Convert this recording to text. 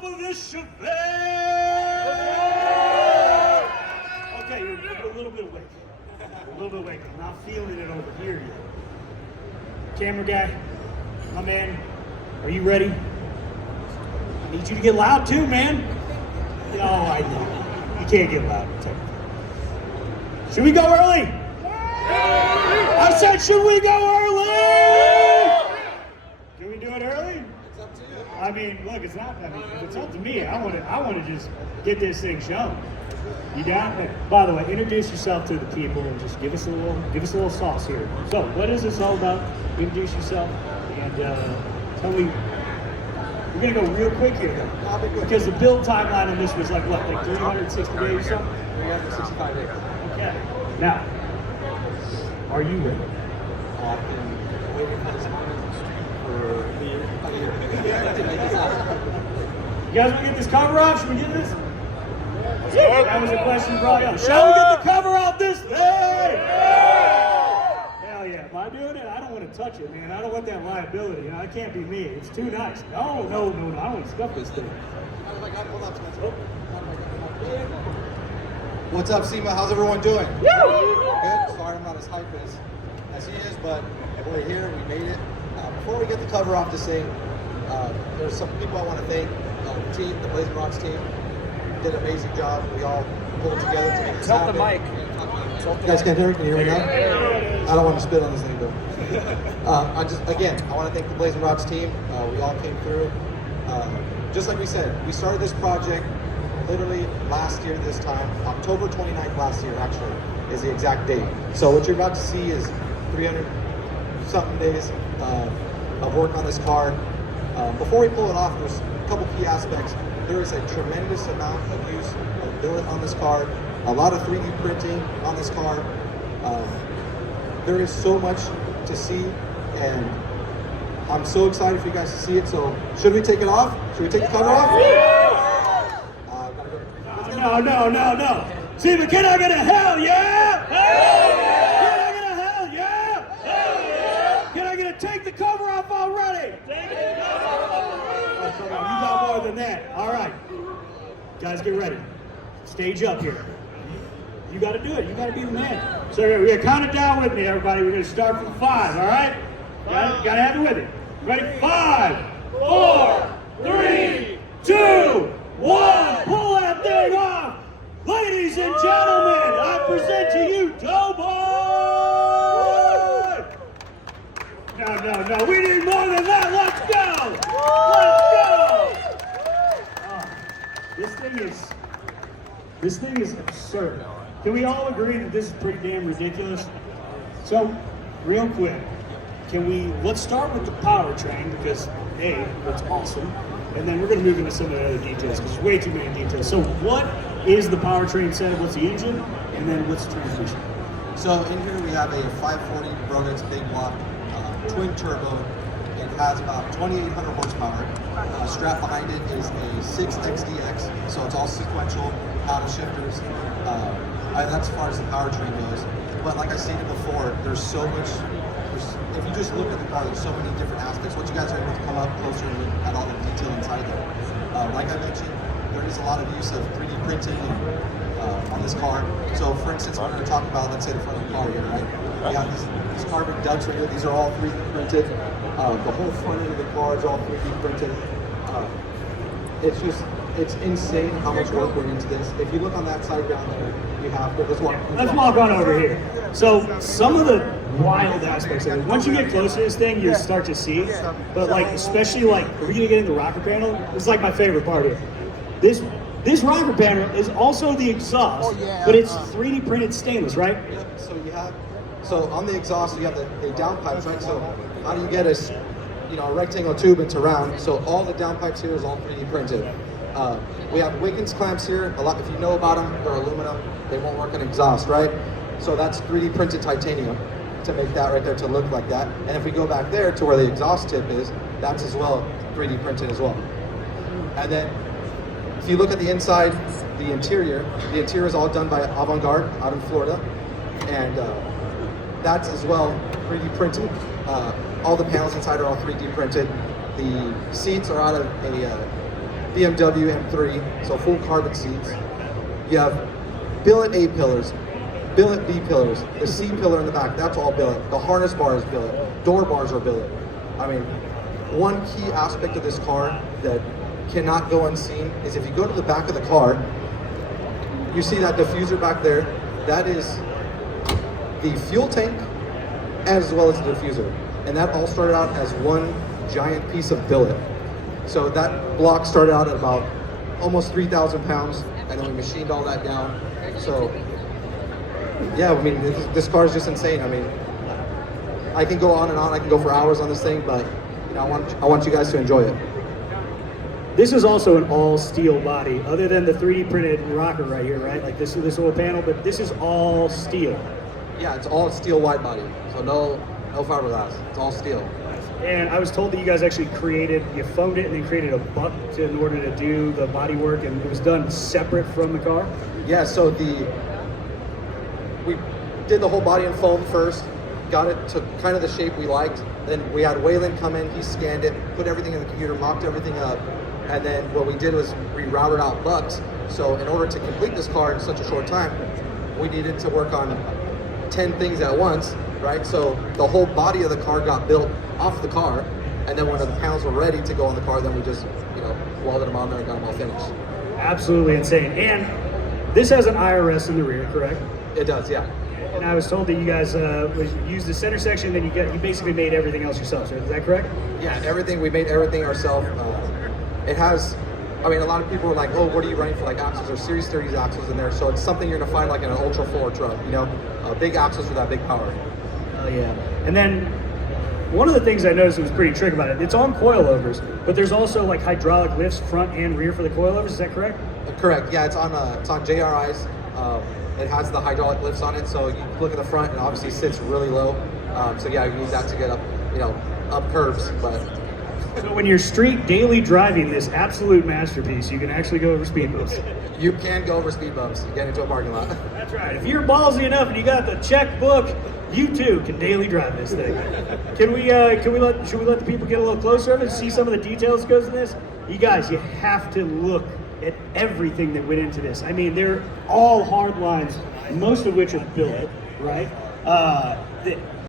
top of the Chevelle! Okay, you're a little bit awake. A little bit awake. I'm not feeling it over here yet. Camera guy, my man, are you ready? I need you to get loud too, man. Oh, I know. You can't get loud. Should we go early? I said, should we go early? Can we do it early? It's up to you. I mean, look, it's not. I mean, it's up to me. I want to just get this thing shown. You down? By the way, introduce yourself to the people and just give us a little sauce here. So, what is this all about? Introduce yourself and tell me. We're gonna go real quick here though, because the build timeline on this was like what, like 360 days or something? 365 days. Okay. Now, are you ready? I've been waiting for this moment for a year to make this happen. You guys want to get this cover off? Should we get this? That was a question brought up. Shall we get the cover off this thing? Hell yeah. Am I doing it? I don't want to touch it, man. I don't want that liability. You know, that can't be me. It's too nice. No. I don't want to scuff this thing. What's up, SEMA? How's everyone doing? Good. Sorry I'm not as hype as he is, but we're here. We made it. Before we get the cover off this thing, there's some people I want to thank. The team, the Blazin Rodz team, did an amazing job. We all pulled together to make this happen. the mic. You guys can't hear me? Can you hear me now? I don't want to spit on this thing though. I want to thank the Blazin Rodz team. We all came through. Just like we said, we started this project literally last year this time. October 29th last year actually is the exact date. So what you're about to see is 300 something days of work on this car. Before we pull it off, there's a couple key aspects. There is a tremendous amount of use of billet on this car, a lot of 3D printing on this car. There is so much to see, and I'm so excited for you guys to see it. So should we take it off? Should we take the cover off? No. See, but can I get a hell yeah? Hell yeah! Can I get a hell yeah? Hell yeah! Can I get a take the cover off already? Take the cover off already. Oh, come on, you got more than that. All right. Guys, get ready. Stage up here. You got to do it. You got to be the man. So we're going to count it down with me, everybody. We're going to start from 5, all right? Got to have it with it. Ready? 5, 4, 3, 2, 1. Pull that thing off. Ladies and gentlemen, I present to you Doughboy! No. We need more than that. Let's go! This thing is absurd. Can we all agree that this is pretty damn ridiculous? So, real quick, let's start with the powertrain because A, it's awesome. And then we're going to move into some of the other details because there's way too many details. So what is the powertrain setup? What's the engine? And then what's the transmission? So in here we have a 540 Brodex big block twin turbo. It has about 2,800 horsepower. Strapped behind it is a 6XDX, so it's all sequential paddle shifters. That's as far as the powertrain goes. But like I stated before, there's so much. If you just look at the car, there's so many different aspects. Once you guys are able to come up closer and look at all the detail inside there. Like I mentioned, there is a lot of use of 3D printing on this car. So for instance, we're going to talk about, let's say, the front of the car here, right? We have these carbon ducts right here. These are all 3D printed. The whole front end of the car is all 3D printed. It's insane how much work went into this. If you look on that side down there, you have, let's walk on over here. So some of the wild aspects of it, once you get closer to this thing, you start to see. But like, especially like, are we gonna get in the rocker panel? It's like my favorite part here. This rocker panel is also the exhaust, but it's 3D printed stainless, right? Yep. So on the exhaust you have the downpipes, right? So how do you get a rectangle tube into round? So all the downpipes here is all 3D printed. We have Wiggins clamps here. If you know about them, they're aluminum. They won't work in exhaust, right? So that's 3D printed titanium to make that right there to look like that. And if we go back there to where the exhaust tip is, that's as well 3D printed as well. And then if you look at the inside, the interior is all done by Avant-Garde out in Florida. And that's as well 3D printed. All the panels inside are all 3D printed. The seats are out of a BMW M3, so full carbon seats. You have billet A pillars, billet B pillars, the C pillar in the back, that's all billet. The harness bar is billet, door bars are billet. I mean, one key aspect of this car that cannot go unseen is if you go to the back of the car, you see that diffuser back there, that is the fuel tank as well as the diffuser. And that all started out as one giant piece of billet. So that block started out at about almost 3,000 pounds, and then we machined all that down. So yeah, I mean, this car is just insane. I mean, I can go on and on, I can go for hours on this thing, but you know, I want you guys to enjoy it. This is also an all steel body, other than the 3D printed rocker right here, right? Like this little panel, but this is all steel. Yeah, it's all steel wide body, so no fiberglass. It's all steel. And I was told that you guys actually you foamed it and then created a butt in order to do the bodywork, and it was done separate from the car? Yeah, so we did the whole body in foam first, got it to kind of the shape we liked. Then we had Waylon come in, he scanned it, put everything in the computer, mocked everything up, and then what we did was we routed out butts. So in order to complete this car in such a short time, we needed to work on 10 things at once, right? So the whole body of the car got built off the car, and then when the panels were ready to go on the car, then we just, you know, welded them on there and got them all finished. Absolutely insane. And this has an IRS in the rear, correct? It does, yeah. And I was told that you guys used the center section, then you basically made everything else yourself. Is that correct? Yeah, we made everything ourselves. It has, I mean, a lot of people are like, oh, what are you running for, like axles or Series 30s axles in there? So it's something you're gonna find like in an Ultra 4 truck, you know, big axles for that big power. Oh yeah. And then one of the things I noticed that was pretty tricky about it, it's on coilovers, but there's also like hydraulic lifts front and rear for the coilovers. Is that correct? Correct. Yeah, it's on JRIs. It has the hydraulic lifts on it, so you look at the front, and obviously sits really low. So yeah, you need that to get up, you know, up curves. But so when you're street daily driving this absolute masterpiece, you can actually go over speed bumps. You can go over speed bumps. You get into a parking lot. That's right. If you're ballsy enough and you got the checkbook, you too can daily drive this thing. Should we let the people get a little closer and see some of the details that goes in this? You guys, you have to look at everything that went into this. I mean, they're all hard lines, most of which are billet, right?